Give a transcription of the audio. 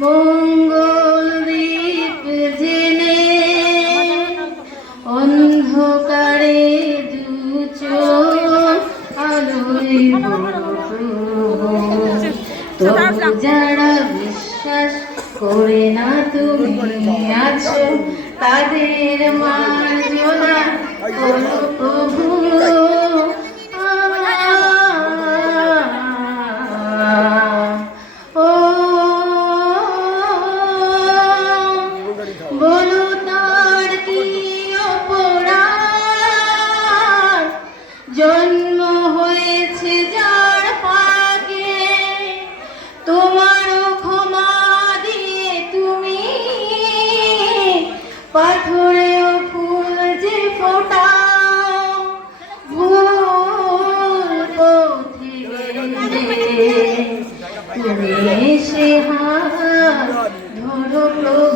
মঙ্গল দীপ জেলে অন্ধকারে দু চোখ আলোয় তবু যারা বিশ্বাস করে না তুমি আছো তাদের মার্জনা করো প্রভু। বলো তার কি অপরাধ, জন্ম হয়েছে যার পাকে, তোমারও ক্ষমা দিয়ে তুমি পাথরেও ফুল যে ফোটাও। ভুল পথে গেলে তুমি সে হাত ধরো।